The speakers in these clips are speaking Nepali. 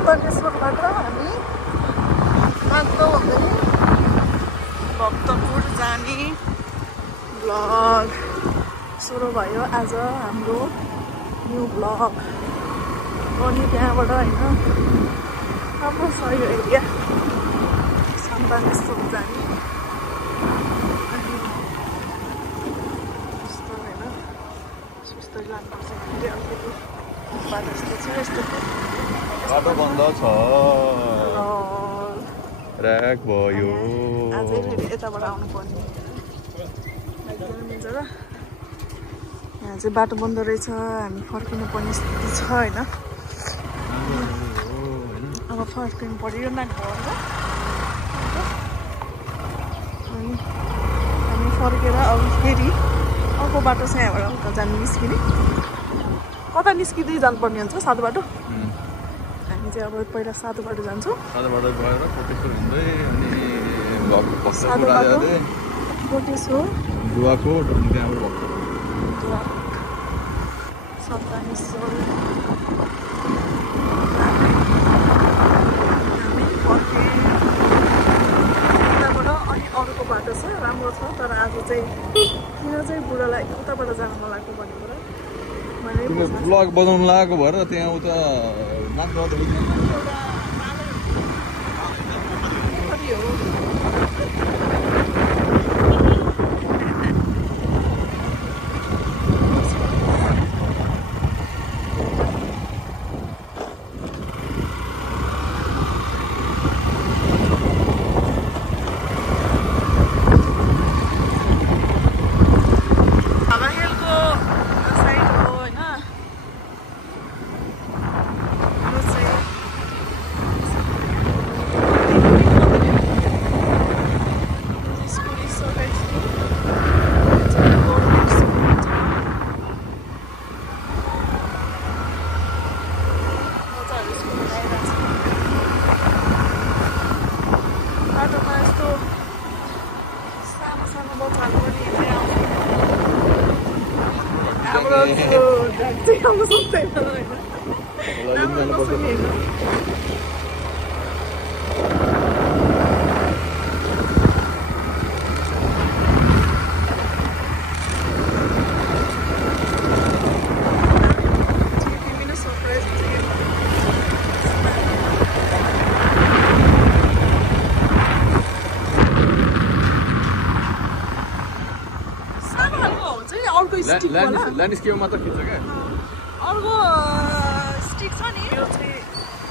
सन्तनेश्वरबाट हामी माग्दो हुँदै भक्तपुर जाने भ्लग सुरु भयो आज हाम्रो न्यू भ्लग अनि त्यहाँबाट होइन राम्रो छ यो एरिया सन्तनेश्वर जाने बाटो बन्द छ र्याक भयो आजै फेरि यताबाट आउनु पर्ने मिल्छ र यहाँ चाहिँ बाटो बन्द रहेछ हामी फर्किनु पर्ने स्थिति छ होइन अब फर्किनु पर्यो न घर अनि हामी फर्केर अब फेरि अर्को बाटो छ यहाँबाट उता जानु निस्किने कता निस्किँदै जानुपर्ने हुन्छ सातो बाटो हामी चाहिँ अब पहिला सातो बाटो जान्छौँ सातो बाटो गएर कोटेश्वर हुँदै अनि सातो बाटो कोटेश्वर दुवाकोट अनि त्यहाँबाट सन्तनेश्वर अनि अर्को बाटो छ राम्रो छ तर आज चाहिँ किन चाहिँ बुढालाई उताबाट जानु मन लाग्यो भन्ने कुरा ब्लग बनाउनु लागेको भएर त्यहाँ उता ल्यान्डस्केप मात्र खिच्छ क्या अर्को स्टिक छ नि यो चाहिँ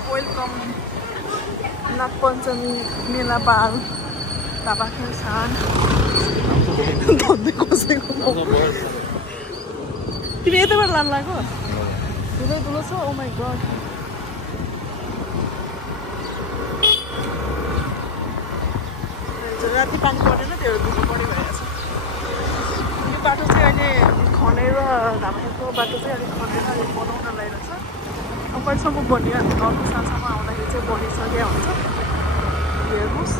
वेलकम नागपञ्चमी मेला पाल ताबाखेल छान कसैको तिमी यतैबाट लानु लाग्यो ठुलो ठुलो छ ओ माई गड राति पानी परेन त्यो धुलो बढी भइरहेछ यो बाटो चाहिँ अहिले खनेर धामाको बाटो चाहिँ अलिक खनेर अलिक बनाउन लगाइरहेछ अब कहिलेसम्म बनियो हामी अर्को सालसम्म आउँदाखेरि चाहिँ बनिसक्यो हुन्छ हेर्नुहोस्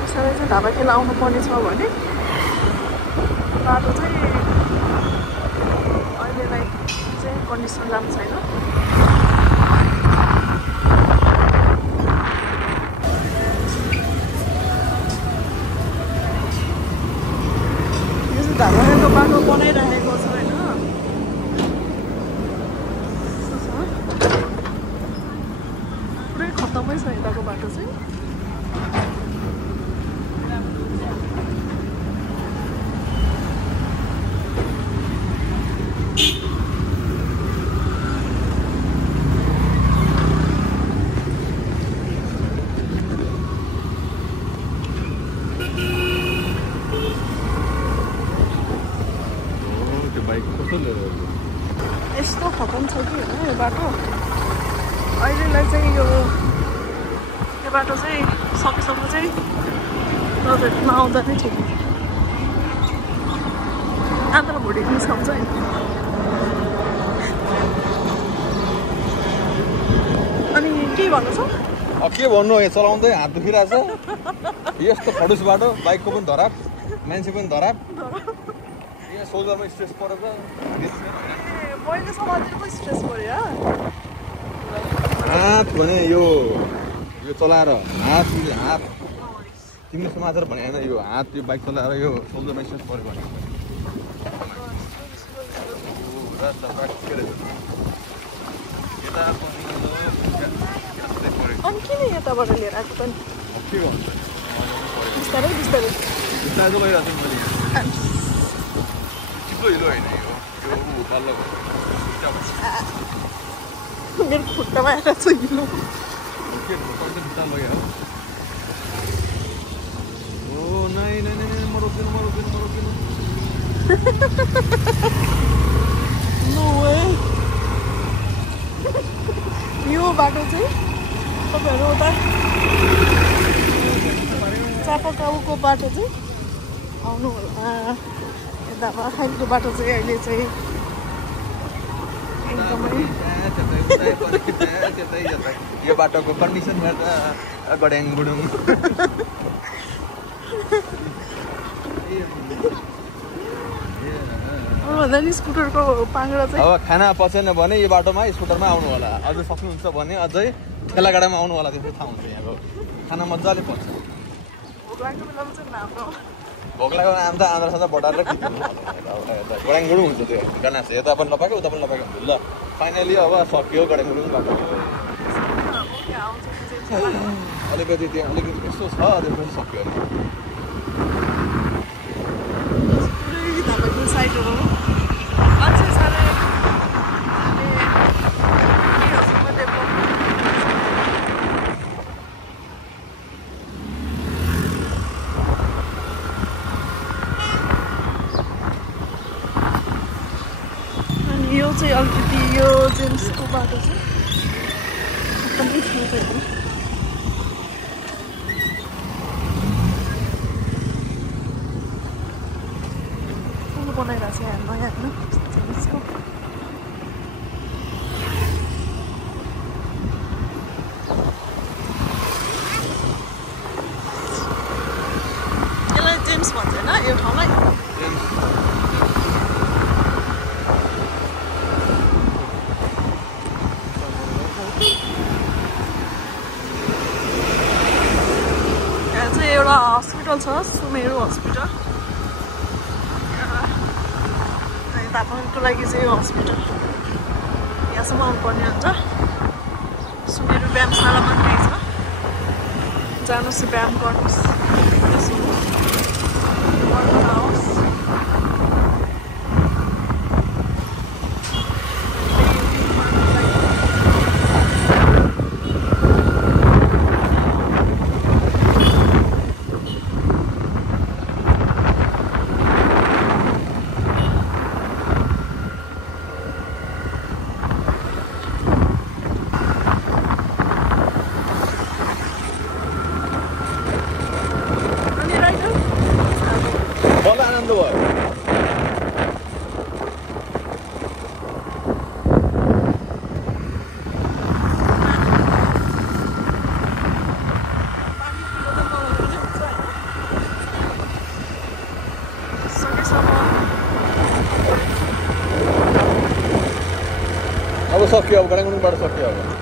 त्यसरी चाहिँ धाबाखेल आउनुपर्ने छ भने बाटो चाहिँ अहिलेलाई चाहिँ कन्डिसन राम्रो छैन धाबाखेलको बाटो बनाइरहेको छ होइन पुरै खत्तमै छ यताको बाटो चाहिँ यस्तो खतम छ कि होइन यो बाटो अहिलेलाई चाहिँ यो बाटो चाहिँ सकेसम्म चाहिँ प्रोजेक्टमा आउँदा नै ठिक आन्द्र भुँडी निस्काउँछ होइन अनि के भन्नु छ के भन्नु यहाँ चलाउँदै हात दुखिरहेछ यस्तो खडुस बाटो बाइकको पनि धराप मान्छे पनि धराप यहाँ सोल्डरमा स्ट्रेस परेर मैले समाजमा स्ट्रेस पर्यो हात भने यो चलाएर हात तिमीले समाचार भने होइन यो हात यो बाइक चलाएर यो सोल्जरमा स्ट्रेस पऱ्यो भने अनि किन यताबाट लिएर आएको पनि बिस्तारै बिस्तारै बिस्तारै लैरहेको छु मैले चिप्लो हिलो होइन यो तल्लो मेरो खुट्टामा आएर छ हिलो यो बाटो चाहिँ तपाईँहरू उता चापागाउँको बाटो चाहिँ आउनु होला यता खाइको बाटो चाहिँ अहिले चाहिँ एकदमै यो बाटोको कन्डिसन गर्दा गड्याङ गुडुङ भन्दा नि स्कुटरको पाङ्ग्रा चाहिँ अब खाना पचेन भने यो बाटोमा स्कुटरमा आउनु होला अझ सक्नुहुन्छ भने अझै ठेला गाडामा आउनु होला त्यस्तो थाहा हुन्छ यहाँको खाना मजाले पर्छ भोक लाग्ने बेलामा चाहिँ राम्रो भोक लाग्यो भने आउँदा आन्द्रा साँदा बटारेर गड्याङ गुडुङ हुन्छ त्यो गाना चाहिँ यता पनि नपाक्यो उता पनि नपाक्यो हुन्छ ल फाइनली अब सक्यो गड्याङ गुडुङ बाटो अलिकति त्यहाँ अलिकति कस्तो छ त्यो पनि सक्यो तपाईँको साइड हो अझै साह्रै अनि यो चाहिँ अलिकति यो जेम्सको बाटो चाहिँ एकदमै छेउै हो बनाइरहेको छ यहाँ नयाँ होइन जेम्सको यसलाई जेम्स भन्छ होइन यो ठाउँलाई यहाँ चाहिँ एउटा हस्पिटल छ सुमेरु हस्पिटल तापमानको लागि चाहिँ यो हस्पिटल यहाँसम्म आउनुपर्ने हुन्छ सुमेरु व्यायामशालामा पनि छ जानुहोस् व्यायाम गर्नुहोस् गर्नुहोस् आनन्द भयो अब सक्यो अब गड्याङ गुडुङबाट सक्यो अब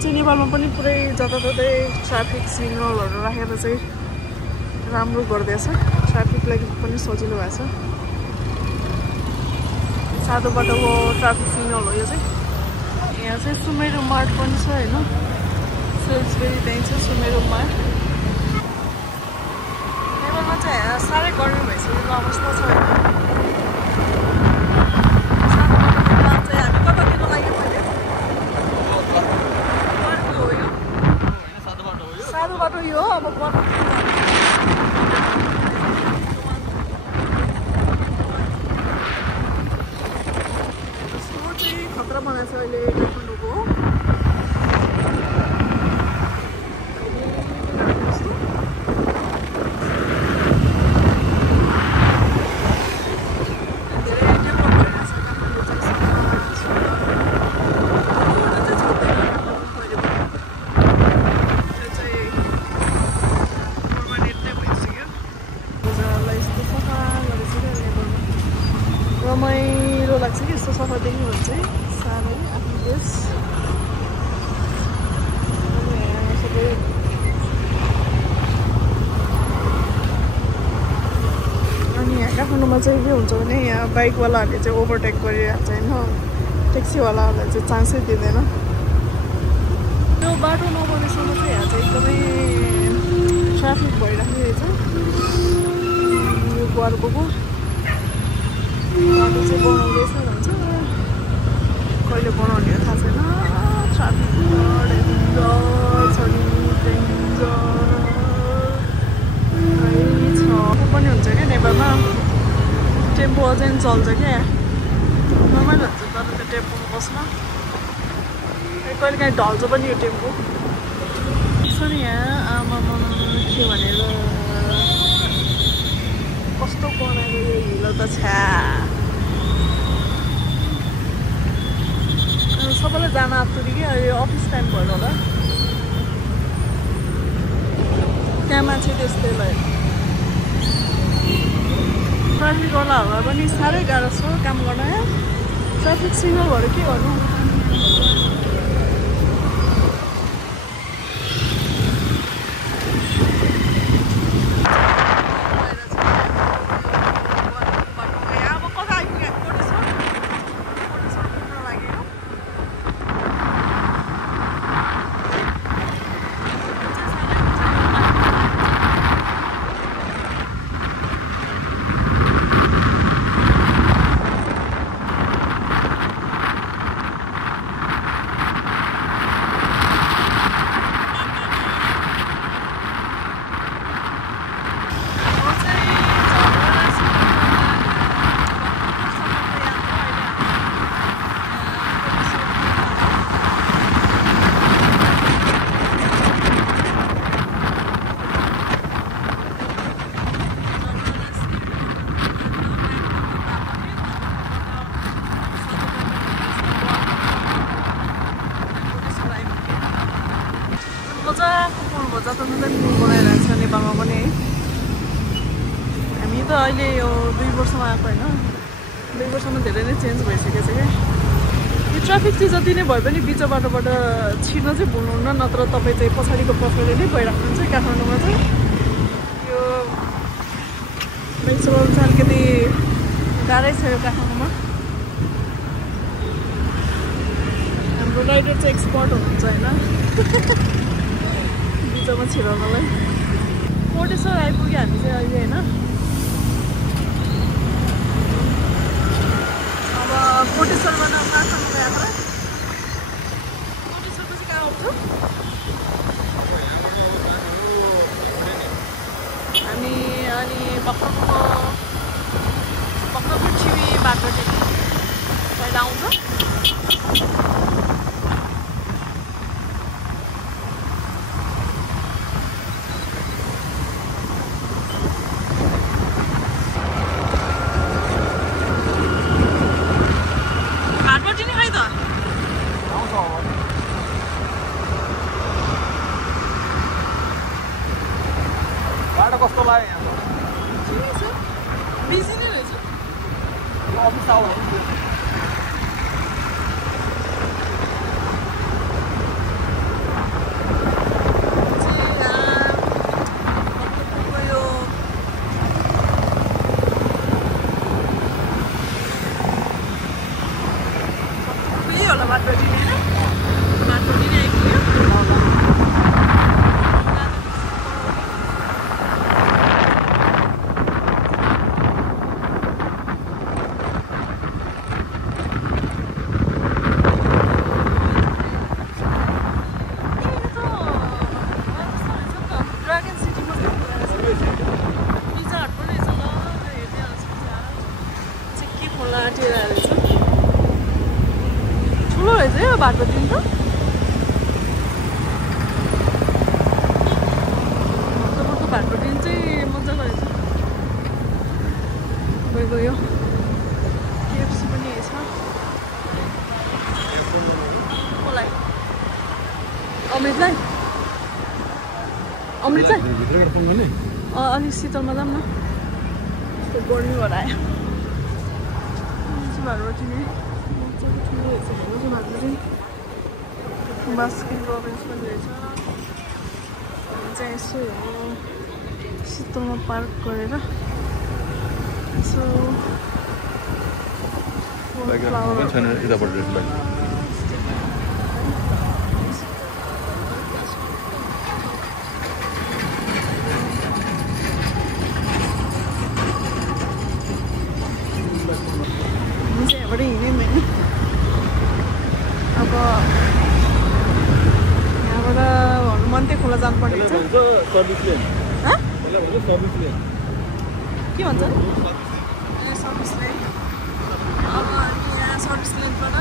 चाहिँ नेपालमा पनि पुरै जताततै ट्राफिक सिग्नलहरू राखेर चाहिँ राम्रो गर्दैछ ट्राफिकलाई पनि सजिलो भएको छ सादो बाटोको ट्राफिक सिग्नल हो यो चाहिँ यहाँ चाहिँ सुमेरु मार्ट पनि छ हैन सेल्सबेरी त्यही छ सुमेरु मार्ट नेपालमा चाहिँ साह्रै गर्मी भइसकेको अवस्था छ हैन सानो बाटो यो अब चाहिँ खतरा बनाएको छ अहिले काठमाडौँको रमाइलो लाग्छ कि यस्तो सफा देख्नु भने चाहिँ साह्रै आफ्नो देश सबै अनि यहाँ काठमाडौँमा चाहिँ के हुन्छ भने यहाँ बाइकवालाहरूले चाहिँ ओभरटेक गरिरहेको छ होइन ट्याक्सीवालाहरूलाई चाहिँ चान्सै दिँदैन त्यो बाटो नबनेसम्म चाहिँ यहाँ चाहिँ एकदमै ट्राफिक भइराखेको छ यो अर्कोको बाटो चाहिँ बनाउँदैछ भन्छ कहिले बनाउने हो थाहा छैन ट्राफिक डेन्जर छ नि डेन्जर छ पनि हुन्छ क्या नेपालमा टेम्पो अझै चल्छ क्या रमाइलो हुन्छ तर त्यो टेम्पोमा बस्न कहिले काहीँ ढल्छ पनि यो टेम्पो छ नि यहाँ आमामा के भनेर कस्तो बनाएको यो हिलो त छ्या सबैलाई जान आत्तुरी कि अहिले अफिस टाइम भएर होला त्यहाँ मान्छे त्यस्तैलाई ट्राफिकवालाहरूलाई पनि साह्रै गाह्रो छ काम गर्न ट्राफिक सिग्नलहरू के गर्नु बनाइरहेको छ नेपालमा पनि है हामी त अहिले यो 2 वर्षमा आएको होइन 2 वर्षमा धेरै नै चेन्ज भइसकेको छ क्या यो ट्राफिक चाहिँ जति नै भए पनि बिच बाटोबाट छिर्न चाहिँ भुल्नुहुन्न नत्र तपाईँ चाहिँ पछाडिको पछाडि नै भइराख्नुहुन्छ काठमाडौँमा चाहिँ यो बाइक चलाउनु चाहिँ अलिकति गाह्रै छ यो काठमाडौँमा हाम्रो राइडर चाहिँ एक्सपर्ट हुनुहुन्छ होइन बिचमा छिराउनलाई कोटेश्वर आइपुग्यो हामी चाहिँ अहिले होइन अब कोटेश्वरबाट काठमाडौँ यात्रा कोटेश्वर चाहिँ कहाँ आउँछ हामी अनि भक्करपुर छिवी बाटो चाहिँ पहिला आउँछ कस्तो लाग्यो बिजी नै रहेछ अफिस आउनु बाटो दिन्छ मजाको बाटो दिन चाहिँ मजाको रहेछ गयो केएफसी पनि छ मलाई अमृतलाई अलिक शीतलमा जाऊँ न यस्तो गर्मी भएर आयो भातरोटी नै मजाको ठुलो रहेछ भातरोटी बास्किन रोबिन्स पनि रहेछ चाहिँ यसो शीतलमा पार्क गरेर यसो यहाँबाट हिँड्यो नि अब यहाँबाट हनुमन्ते खोला जानुपर्ने छ के भन्छ सर्भिस लेन अब यहाँ सर्भिस लेनबाट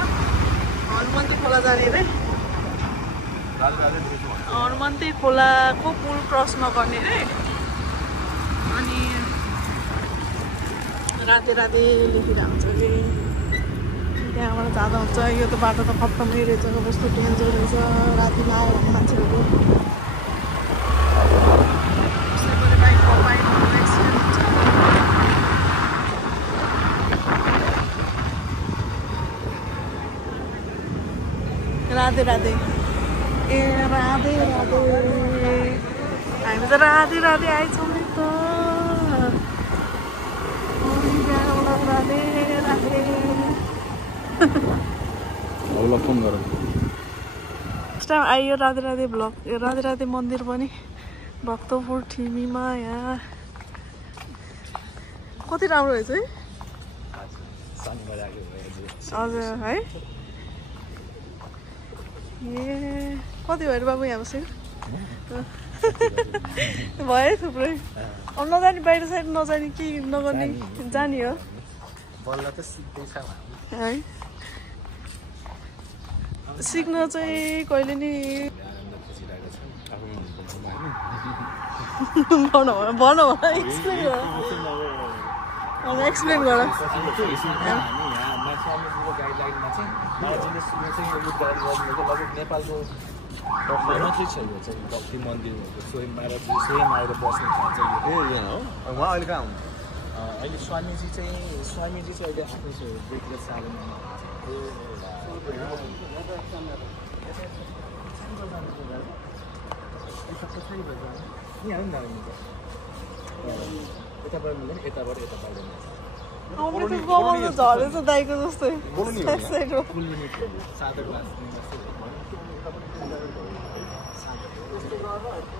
हनुमन्ते खोला जाने रे हनुमन्ते खोलाको पुल क्रस नगर्ने रे अनि राते राते लेखेर आउँछ कि त्यहाँबाट जाँदा हुन्छ यो त बाटो त खत्तमै रहेछ कस्तो डेन्जर रहेछ रातिमा आयो भने मान्छेहरू राधे राधे ए राधे राधे हामी त राधे राधे आइछौँ नि त राधे राधे फोन गर नेक्स्ट टाइम आइयो राधे राधे ब्लग राधे राधे मन्दिर पनि भक्तपुर ठिमीमा यहाँ कति राम्रो रहेछ है हजुर है ए कति भयो बाबु यहाँ बसेको भयो थुप्रै अब नजाने बाहिर साइड नजाने के नगर्ने जाने हो है सिक्न चाहिँ कहिले नि भन एक्सप्लेन गर नेपालको मात्रै छ यो चाहिँ भक्ति मन्दिर स्वयं महाराजजी स्वयं आएर बस्ने ठाउँ चाहिँ यो उहाँ अहिले कहाँ हुनुहुन्छ अहिले स्वामीजी चाहिँ अहिले आफ्नो बेग्लै साधना यताबाट मिल्दैन यताबाट झरेछ दाइको जस्तै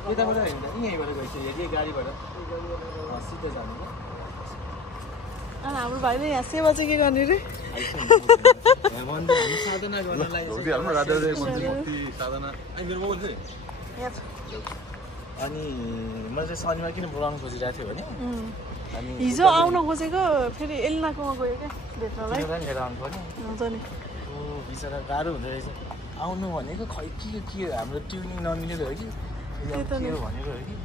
यताबाट होइन यहीँबाट गइसक्यो यही गाडीबाट सिधै जानु हाम्रो भाइले यहाँ सेवा चाहिँ के गर्ने रे साधना गर्नलाई अनि मैले चाहिँ शनिबार किन बोलाउनु खोजिरहेको थियो भने अनि हिजो आउन खोजेको फेरि एलिनाकोमा गयो क्या भेट्नलाई लिएर आउनु पर्ने हुन्छ नि बिचरा गाह्रो हुँदो रहेछ आउनु भनेको खै के हाम्रो ट्युनिङ नमिलेर हो कि भनेको हो कि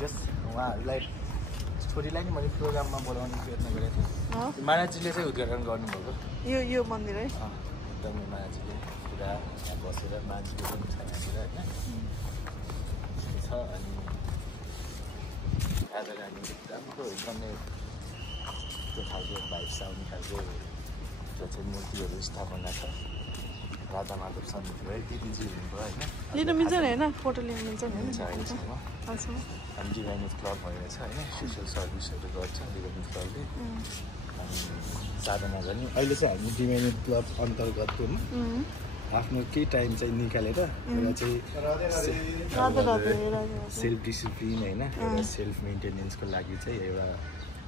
जस्ट उहाँहरूलाई छोरीलाई नि मैले प्रोग्राममा बोलाउने प्रयत्न गरेको थिएँ महाराजजीले चाहिँ उद्घाटन गर्नुभएको यो मन्दिर है एकदमै महाराजजीले पुरा यहाँ बसेर मान्छेले पनि छ यहाँतिर होइन छ अनि राधा रानी राम्रो एकदमै त्यो खालको भाइब्स आउने खालको जो चाहिँ मूर्तिहरू स्थापना छ राधा माधव समिति है दिदीजी हुनुभयो होइन लिनु मिल्छ नि होइन फोटो लिनु मिल्छ नि अनि डिभाइन क्लब भनेर छ होइन सोसियल सर्भिसहरू गर्छ डिभाइन क्लबले अनि साधना गर्ने अहिले चाहिँ हामी डिभाइन क्लब अन्तर्गत पनि आफ्नो केही टाइम चाहिँ निकालेर एउटा चाहिँ सेल्फ डिसिप्लिन होइन एउटा सेल्फ मेन्टेनेन्सको लागि चाहिँ एउटा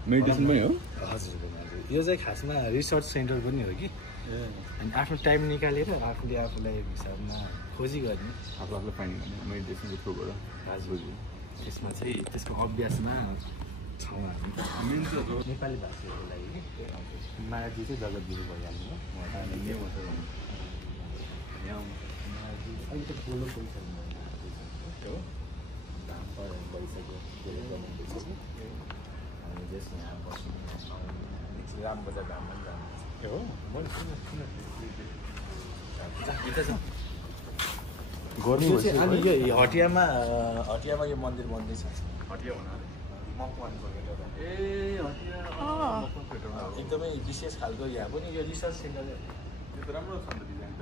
मेडिटेसनमै हो हजुर यो चाहिँ खासमा रिसर्च सेन्टर पनि हो कि अनि आफ्नो टाइम निकालेर आफूले आफूलाई हिसाबमा खोजी गर्ने आफूलाई फाइन गर्ने मेडिटेसनको थ्रुबाट हजुर त्यसमा चाहिँ त्यसको अभ्यासमा छौँ हामी नेपाली भाषाको लागि महाराजजी चाहिँ जगतगुरु भइहाल्नु हो अहिले त पोलो पनि छैन हो धान भइसक्यो त्यसले गर्नुहुँदैछ कि हामी जस यहाँ बस्नु राम बजार घाममा पनि जानु हो मैले गर्मी अनि यो हटियामा यो मन्दिर बन्दैछ हटिया भन्नाले मकवानको भेटेर ए हटिया एकदमै विशेष खालको यहाँ पनि यो रिसर्च सेन्टर त्यो त राम्रो छ नि त डिजाइन त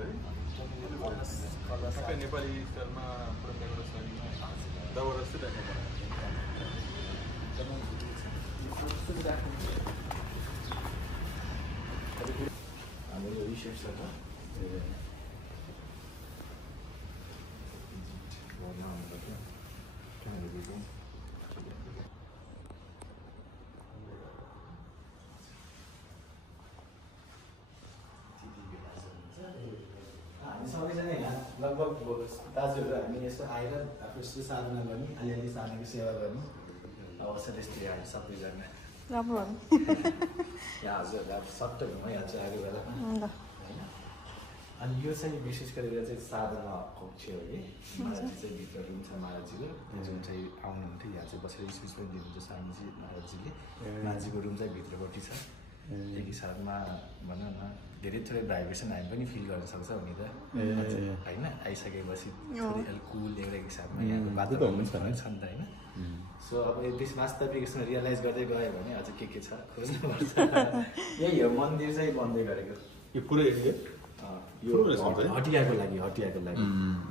है नेपाली स्टाइलमा जबरजस्ती हाम्रो यो रिसेप्सन हो हामी सबैजना यहाँ लगभग दाजुहरू हामी यसो आएर आफ्नो यसो साधना गर्ने अलिअलि साधनाको सेवा गर्ने अवसर यस्तै हामी सबैजना राम्रो हो यहाँ हजुरहरू अब सट्ट घुमाइहाल्छ आएको बेला होइन अनि यो चाहिँ विशेष गरेर चाहिँ साधना कक्ष हो कि महाराजी चाहिँ भित्र रुम छ महाराजीको जुन चाहिँ आउनुहुन्थ्यो यहाँ चाहिँ बसेर स्पिच पनि दिनुहुन्छ स्वामीजी महाराजीले महाराजीको रुम चाहिँ भित्रपट्टि छ एक हिसाबमा भनौँ न धेरै थोरै भाइब्रेसन हामी पनि फिल गर्न सक्छौँ नि त होइन आइसकेपछि थोरै कुल एउटा हिसाबमा यहाँको वातावरण छ नि त होइन सो अब त्यस वास्तविक यसमा रियलाइज गर्दै गयो भने अझ के छ खोज्नुपर्छ यही हो मन्दिर चाहिँ बन्दै गरेको यो पुरै एरिया यो हटियाको लागि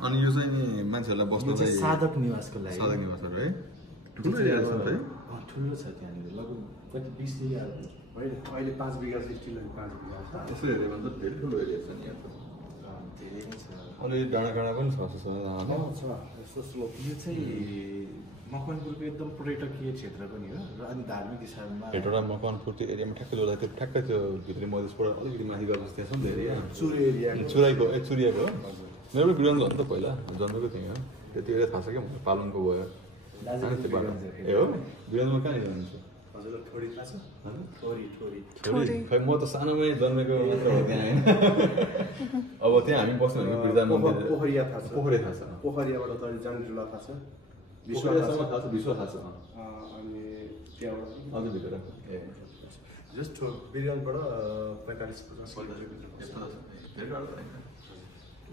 अनि यो चाहिँ नि मान्छेहरूलाई बस्न चाहिँ साधक निवासको लागि साधक निवासहरू है ठुलो एरिया छ है ठुलो छ त्यहाँनिर लगभग कति 20 बिघा अहिले 5 बिघा चाहिँ स्टिल 5 बिघा छ यसो हेऱ्यो भने त धेरै ठुलो एरिया छ नि यहाँ त धेरै नै छ अलि डाँडा पनि छ छ यस्तो स्लोप यो चाहिँ मकवानपुरको एकदम पर्यटकीय क्षेत्र पनि हो र अनि धार्मिक हिसाबमा हेटौँडा मकवानपुर त्यो एरियामा ठ्याक्कै जोड्दा त्यो ठ्याक्कै त्यो भित्री मधेसबाट अलिकति माथि गएपछि त्यहाँ छ नि त एरिया चुरे एरिया चुरियाको हो मेरो पनि बिरान गर्नु त पहिला जन्मेको थिएँ हो त्यति एरिया थाहा छ क्या पालनको भयो ए हो बिरानमा कहाँनिर जानुहुन्छ हजुरलाई थोडी थाहा छ थोरी खै म त सानोमै जन्मेको मात्र हो त्यहाँ होइन अब त्यहाँ हामी बस्नु भने बिर्जा मन्दिर पोखरिया थाहा छ पोखरियाबाट त जान्जुला थाहा छ विश्वासमा थाहा छ विश्व थाहा छ अनि त्यहाँबाट अझ भित्र ए जस्ट बिरानबाट 45-50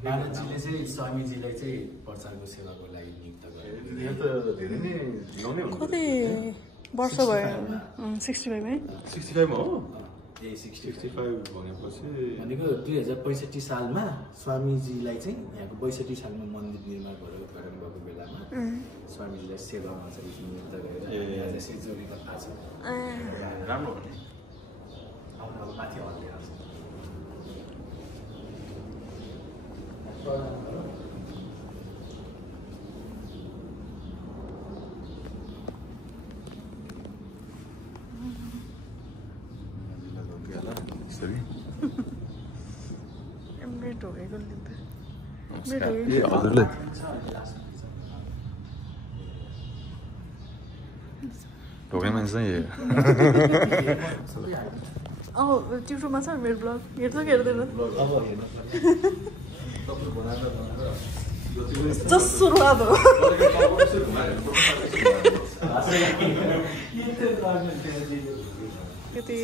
महाराजजीले चाहिँ स्वामीजीलाई चाहिँ प्रचारको सेवाको लागि नियुक्त गरे यहाँ त धेरै नै ल्याउने कति वर्ष भयो 65 है 65 मा हो ए 65 भनेपछि भनेको 2065 सालमा स्वामीजीलाई चाहिँ यहाँको 62 सालमा मन्दिर निर्माण गर्नुभएको बेलामा स्वामीजीलाई सेवामा चाहिँ नियुक्त गरेर यहाँ चाहिँ सिजोरीको थाहा छ राम्रो हो नि अब माथि हल्दै आउँछ हजुरले ढोके मान्छे चाहिँ ट्युटरमा छ मेरो ब्लग हेर्छ कि हेर्दैन जस्ट सुरुवात हो कति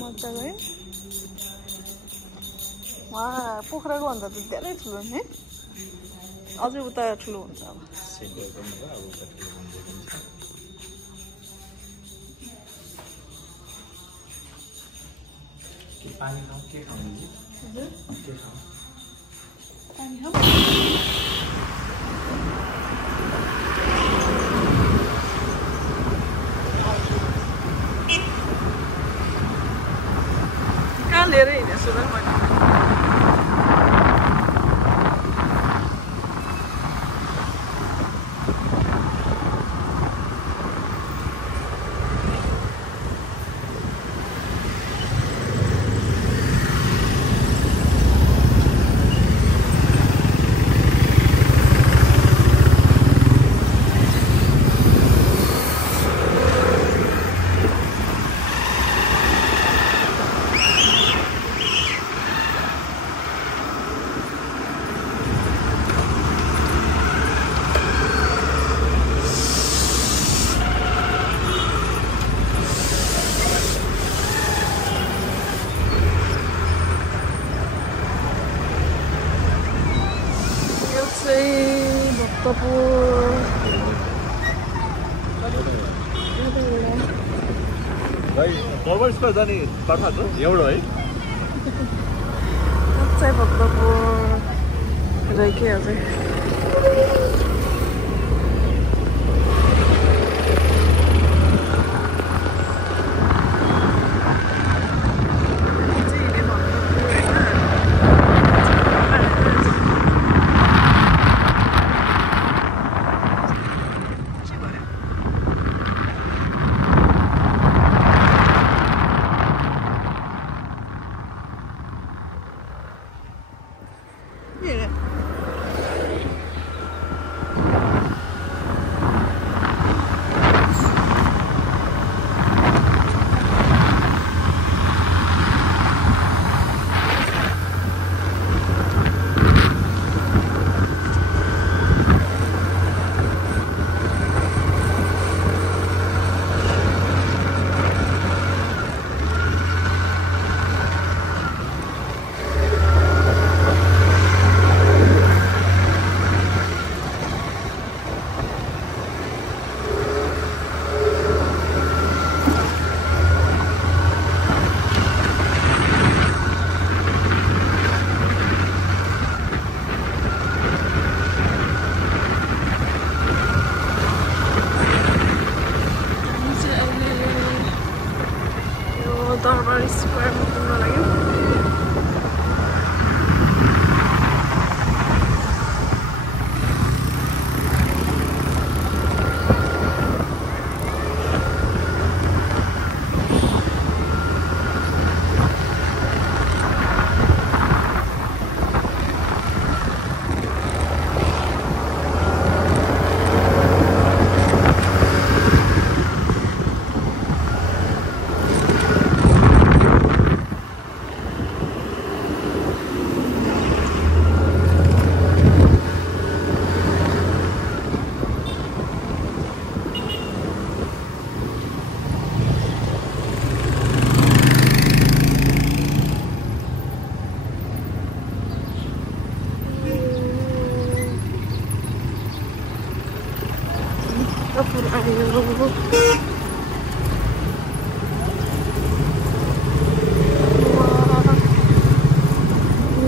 मजा गयो वहाँ पोखराको भन्दा त धेरै ठुलो नि अझै उता ठुलो हुन्छ अब पानी खाऊ के खाउने के खाऊ पानी खाऊ कहाँ लिएर हिँडेछु र मैले पर्वतको जाने बाटो छ एउटा है चाहिँ भक्तपुर रहेकै अझै दरबार स्क्वायरमा पुग्न लाग्यो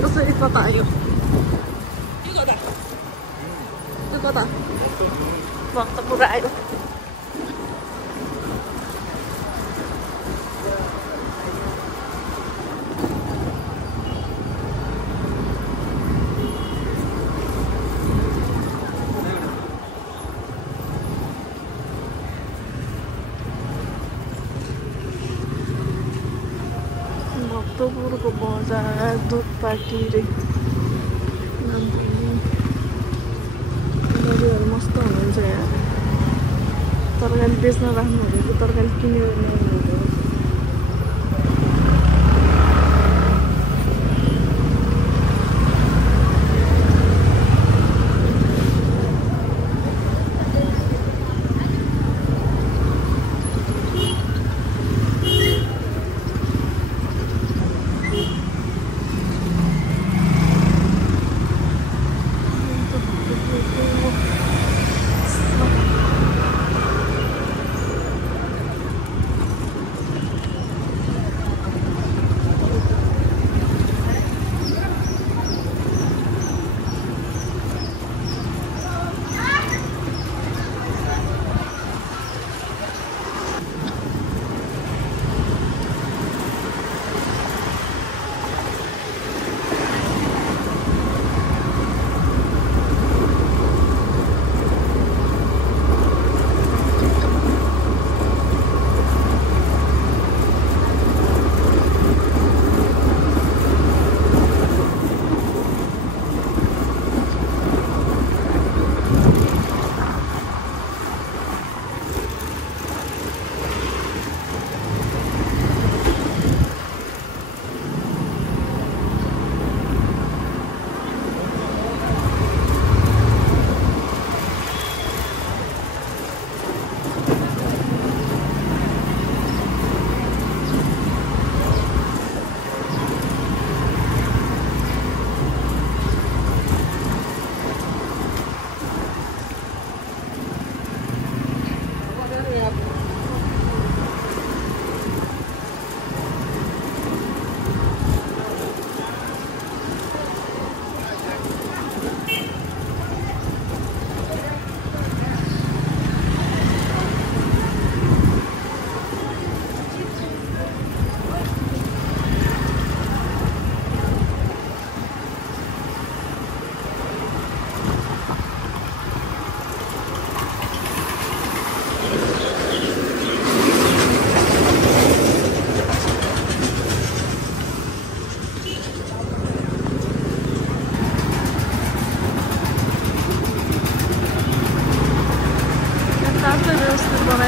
कसरी कता आयो यो कता भक्तपुर आयो भक्तपुरको बजार दुधपाटी रे नदीहरू मस्त हुनुहुन्छ यहाँ तरकारी बेच्न राख्नु भनेको तरकारी किनेर ल्याउनु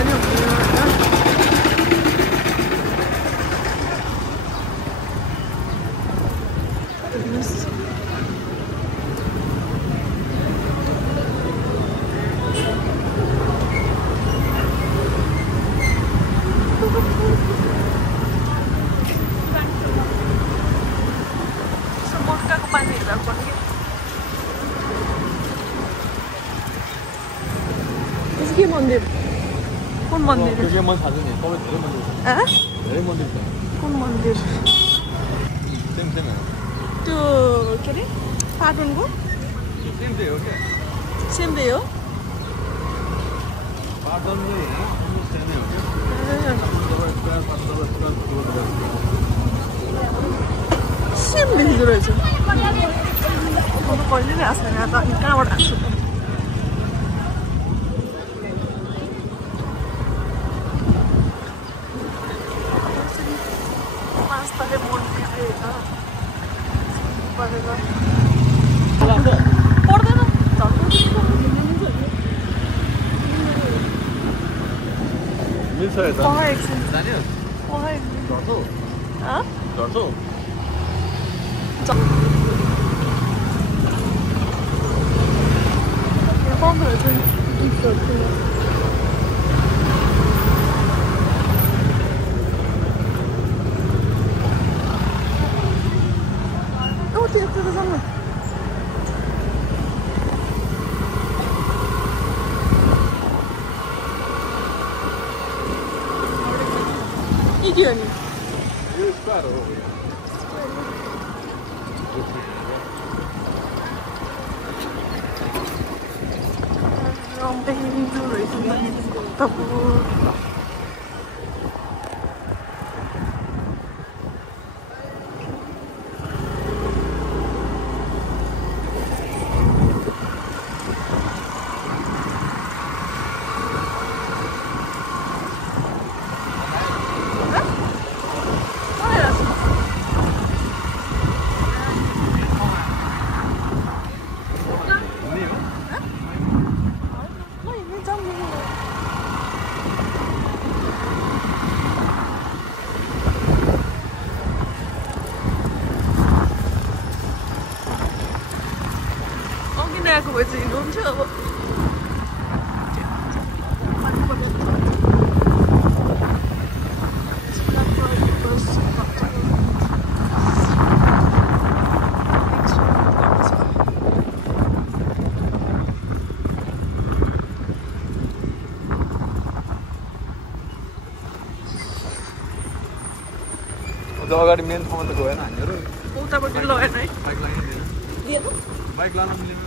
पनि हुँदैन होइन मक्काको पानी हेरेर पनि के मन्दिर कुन मन्दिर त्यो मन थाहा छैन धेरै मन्दिर छ कुन मन्दिर सेम सेम हो त्यो के अरे पाटनको सेम त्यही हो क्या सेम हो पाटनले सेमै हो क्या सेम देखिँदो रहेछ म त कहिले नै आएको छैन त अनि कहाँबाट आएको छु पाँचताले मन्दिर पर्दैन मिल्छ यता पहाड एकछिन जाने पहाड झर्छौ झर्छौ पाउँदो रहेछ नि गिफ्टहरू त्यस्तो त जाउँ न के हो नि यो स्क्वायर हो रम्बेलो रहेछ तपाईँ आएको भए चाहिँ हिँड्नुहुन्थ्यो अब अगाडि मेन ठाउँमा त गएन हामीहरू उतापट्टि लगेन है बाइक लागिदिएन बाइक लान मिलेन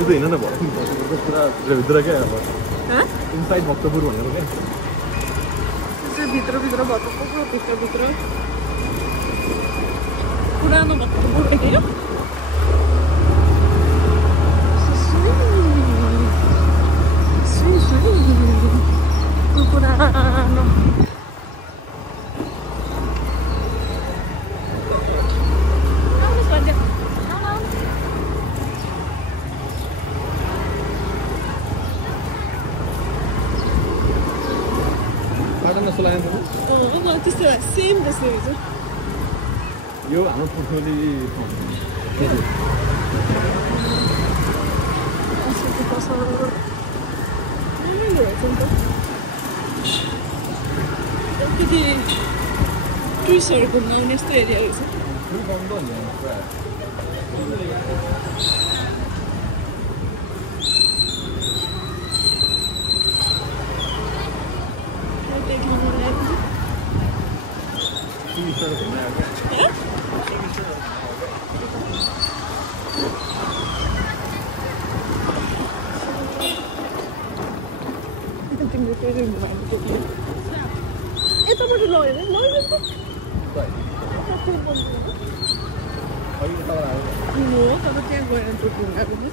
त्यो त हिँड न भयो पुरा भित्र क्या इनसाइड भक्तपुर भनेर क्या भित्र भक्तपुर भित्र पुरानो भक्तपुर होइन पुरानो जस्तो लाग्यो त्यस्तो सेम जस्तो रहेछ यो हाम्रो पुर्खौली टुरिस्टहरू घुम्न आउने यस्तो एरिया रहेछ फेरि घुमाइदिनु त्यति यताबाट लगेर लैजाउँ हो तर त्यहाँ गएर त्यो घुमाएको नि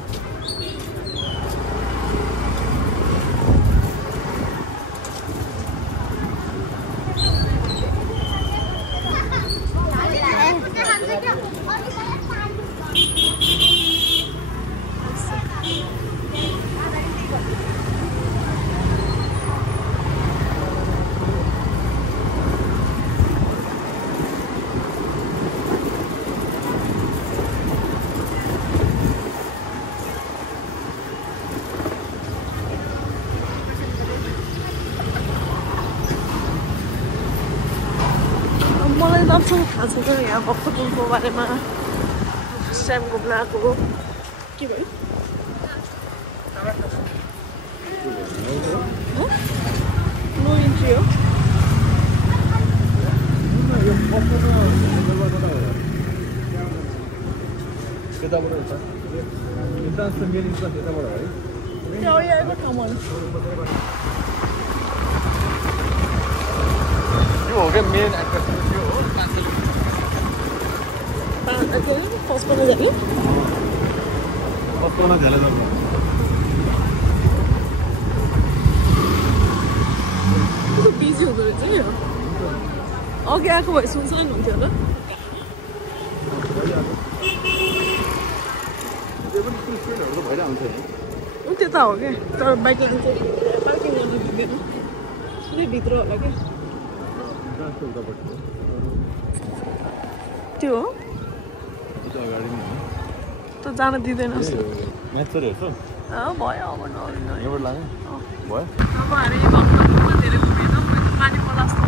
मलाई राम्रो थाहा छैन यहाँ भक्तपुरको बारेमा फर्स्ट टाइम घुम्न आएको हो के भयो नो इन्ट्री हो त्यो यहाँको ठाउँमा यो हो क्या मेन एट्र्याक्सन त्यो हो फर्स्टमा जाने कस्तो झ्याले जानु बिजी हुँदो रहेछ नि अघि आएको भए सुनसान हुन्थ्यो होला त्यता हो क्या तर बाइक लान्छ पार्किङ गर्नु दिँदैन पुरै भित्र होला क्या त्यो हो त जान दिँदैन भयो अब हामी भक्तपुरमा धेरै घुमेन पानी खोला जस्तो